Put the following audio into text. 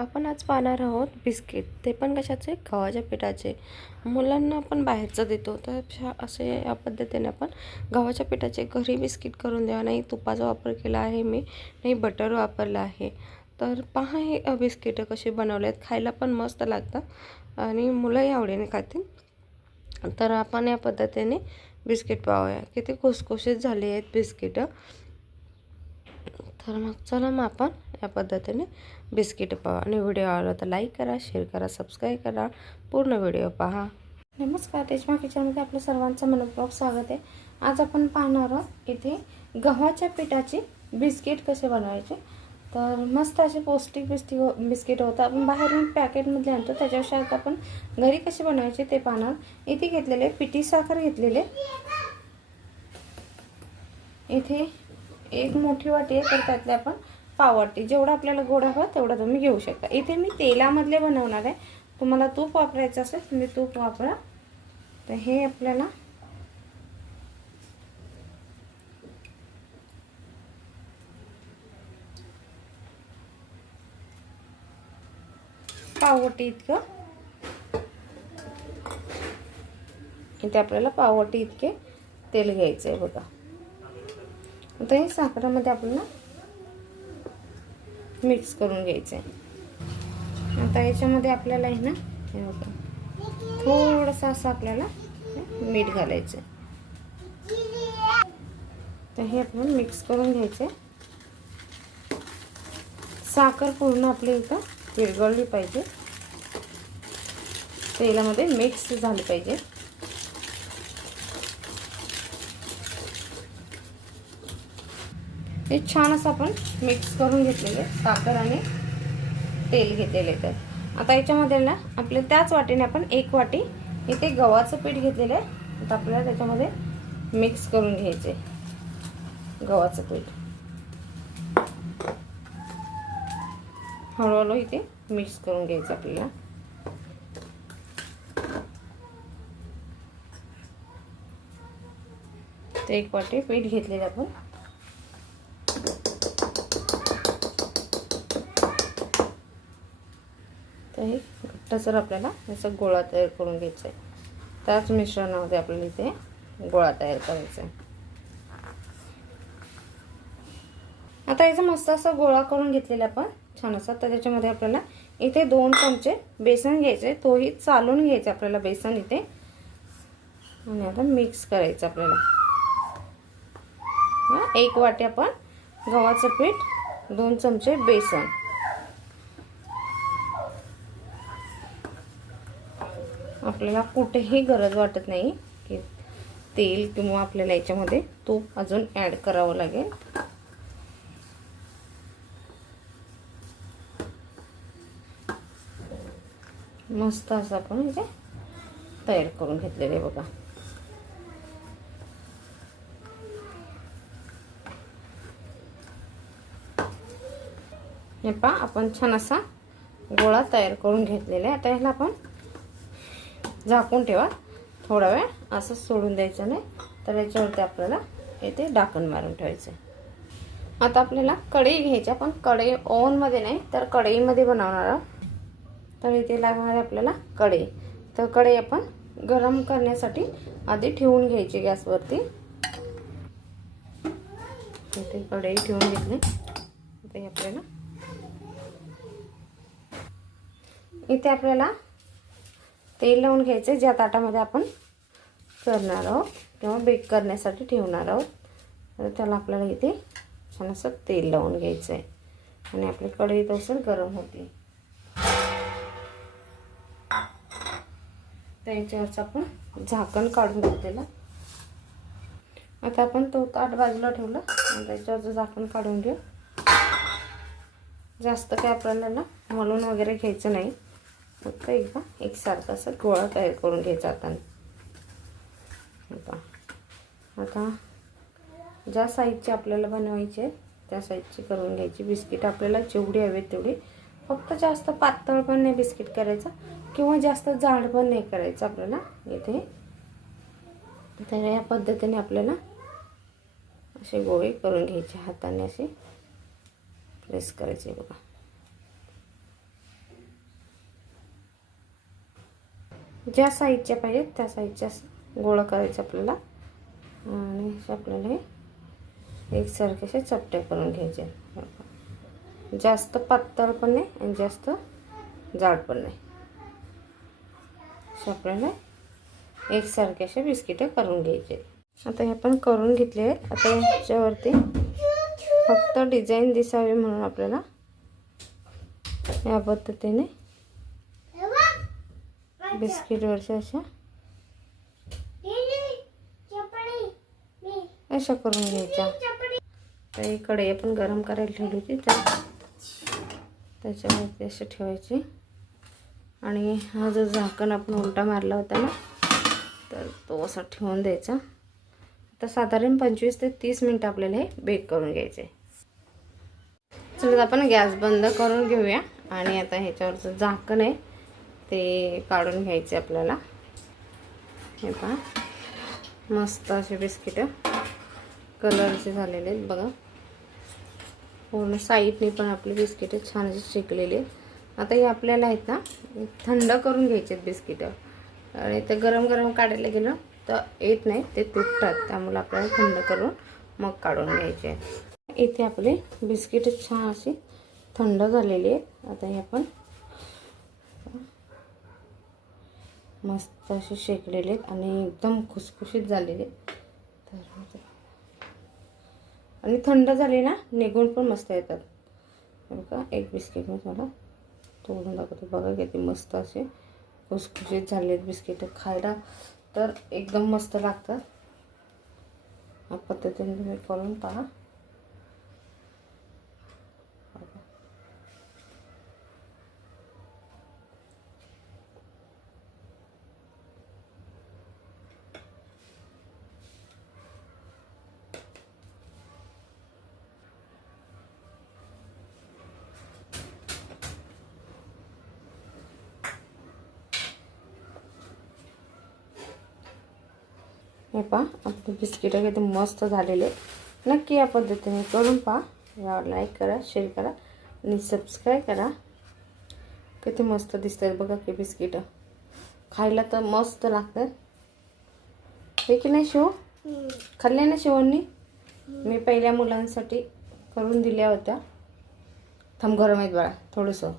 आपण आज पाहणार आहोत बिस्किट. ते पण कशाचे? गव्हाच्या पिठाचे. मुलांना आपण बाहेरचं देतो तर असे या पद्धतीने आपण गव्हाच्या पिठाचे घरी बिस्किट करून द्यावा. नाही तुपाचा वापर केला आहे मी. नाही बटर वापरलं आहे. तर पहा हे बिस्किटं कसे बनवले आहेत खायला पण मस्त लागतात आणि मुलंही आवडीने खातील. तर आपण या पद्धतीने बिस्किट पाहूया. किती खुसखुशीत झाले आहेत बिस्किटं. तर मग चला मग आपण या पद्धतीने बिस्किट पहा. आणि व्हिडिओ आवडला तर लाईक करा शेअर करा सबस्क्राईब करा. पूर्ण व्हिडिओ पहा. नमस्कार तेजमा किचनमध्ये आपलं सर्वांचं मनपूर्वक स्वागत आहे. आज आपण पाहणार आहोत इथे गव्हाच्या पिठाची बिस्किट कसे बनवायचे. तर मस्त असे पौष्टिक बिस्टी बिस्किट होतं आपण बाहेरून पॅकेटमधले आणतो त्याच्यापेक्षा आता आपण घरी कसे बनवायचे ते पाहणार. इथे घेतलेले पिठी साखर घेतलेले. इथे एक मोठी वाटी आहे तर त्यातले आपण पाव वाटी. जेवढा आपल्याला गोड हवा तेवढा तुम्ही घेऊ शकता. इथे मी तेलामधले बनवणार आहे. तुम्हाला तूप वापरायचं असेल तुम्ही तूप वापरा. तर हे आपल्याला पाववटी इतकं. इथे आपल्याला पाववटी इतके तेल घ्यायचं आहे बघा. आता हे साखरामध्ये आपण ना मिक्स करून घ्यायचं आहे आता याच्यामध्ये आपल्याला आहे ना हे बघा. थोडंसं असं आपल्याला मीठ घालायचं आहे तर हे आपण मिक्स करून घ्यायचं आहे साखर पूर्ण आपली इथं विरगळली पाहिजे. तेलामध्ये मिक्स झाली पाहिजे. हे छान असं आपण मिक्स करून घेतलेले साखर आणि तेल घेतलेले तर आता याच्यामध्ये ना आपल्या त्याच वाटीने आपण एक वाटी इथे गव्हाचं पीठ घेतलेलं आहे. आता आपल्याला त्याच्यामध्ये मिक्स करून घ्यायचे गव्हाचं पीठ. हळूहळू इथे मिक्स करून घ्यायचं आपल्याला. ते एक वाटी पीठ घेतलेलं आपण. तर हे घट्टसर आपल्याला असं गोळा तयार करून घ्यायचा आहे. त्याच मिश्रणामध्ये आपल्याला इथे गोळा तयार करायचा आहे. आता याचा मस्त असा गोळा करून घेतलेला आपण छान असा. तर त्याच्यामध्ये आपल्याला इथे दोन चमचे बेसन घ्यायचे तोही चालून घ्यायचा आपल्याला बेसन इथे. आणि आता मिक्स करायचं आपल्याला. एक वाटी आपण गव्हाचं पीठ दोन चमचे बेसन. आपल्याला कुठेही गरज वाटत नाही की तेल किंवा आपल्याला याच्यामध्ये तूप अजून ॲड करावं लागेल. मस्त असं आपण इथे तयार करून घेतलेले बघा. हे पहा आपण छान असा गोळा तयार करून घेतलेला आहे. आता ह्याला आपण झाकून ठेवा. थोडा वेळ असं सोडून द्यायचं नाही. तर याच्यावरती आपल्याला येथे डाकण मारून ठेवायचं आता आपल्याला कढई घ्यायची पण कढई ओव्हनमध्ये नाही तर कढईमध्ये बनवणार आहोत. तर इथे लागणार आहे आपल्याला कढई. तर कढई आपण गरम करण्यासाठी आधी ठेवून घ्यायची गॅसवरती. इथे कढई ठेवून घेतली. आता आपल्याला इथे आपल्याला तेल लावून घ्यायचं ज्या ताटामध्ये आपण करणार आहोत किंवा बेक करण्यासाठी ठेवणार आहोत. तर त्याला आपल्याला इथे छान असं तेल लावून घ्यायचं आहे आणि आपली कढई तसं गरम होते. त्याच्यावरच आपण झाकण काढून घेतलेलं आता आपण तो ताट बाजूला ठेवलं. आणि त्याच्यावरचं झाकण काढून घेऊ. जास्त काय आपल्याला मलून वगैरे घ्यायचं नाही. फक्त एकदा एकसारखं असं गोळा तयार करून घ्यायचा आता. आता ज्या साईजची आपल्याला बनवायचे त्या साईजची करून घ्यायची. बिस्किट आपल्याला जेवढी हवी तेवढी. फक्त जास्त पातळ पण नाही बिस्किट करायचं किंवा जास्त जाड पण नाही करायचं आपल्याला. इथे तर या पद्धतीने आपल्याला असे गोळे करून घ्यायचे हाताने असे. प्रेस करायचे बघा. ज्या साईजच्या पाहिजेत त्या साईजच्या गोळा करायचं आपल्याला. आणि आपल्याला हे एकसारखे असे चपटे करून घ्यायचे जास्त पातळ पण नाही आणि जास्त जाड पण नाही. असे आपल्याला एकसारखे असे बिस्किटं करून घ्यायचे आता हे पण करून घेतले आहेत. आता याच्यावरती फक्त डिझाईन दिसावी म्हणून आपल्याला या पद्धतीने बिस्किटवरच्या अशा अशा करून घ्यायच्या. तर ही कढई आपण गरम करायला ठेवली होती त्या त्याच्यावरती असे ठेवायची. आणि हा जो झाकण आपण उलटा मारला होता ना तर तो असा ठेवून द्यायचा. आता साधारण पंचवीस ते तीस मिनटं आपल्याला हे बेक करून घ्यायचे. चला आपण गॅस बंद करून घेऊया. आणि आता ह्याच्यावरचं झाकण आहे ते काढून घ्यायचे आपल्याला. हे पहा. मस्त असे बिस्किटं कलरचे झालेले आहेत बघा. पूर्ण साईडने पण आपले बिस्किटं छान असे शेकलेले आहेत. आता हे आपल्याला आहेत ना थंड करून घ्यायचे आहेत बिस्किटं. आणि ते गरम गरम काढायला गेलं तर येत नाही ते तुटतात. त्यामुळे आपल्याला थंड करून मग काढून घ्यायचे इथे आपले बिस्किट छान अशी थंड झालेली आहेत. आता हे आपण मस्त असे शेकलेले आहेत आणि एकदम खुसखुशीत झालेले तर आणि थंड झाले ना निघून पण मस्त येतात. का? एक बिस्किट मी तुम्हाला तोडून दाखवते. बघा किती मस्त असे खुसखुशीत झालेत बिस्किटं बिस्किट. खायला तर एकदम मस्त लागतात. या पद्धतीने तुम्ही करून पहा. हे पहा आपले बिस्किटं किती मस्त झालेले नक्की या पद्धतीने करून पहा. यावर लाईक करा शेअर करा आणि सबस्क्राईब करा. किती मस्त दिसतात बघा की बिस्किटं. खायला तर मस्त लागतात. हे की नाही शिव? खाल्ले ना शिवांनी? मी पहिल्या मुलांसाठी करून दिल्या होत्या. थांब गरम आहेत बाळा थोडंसं.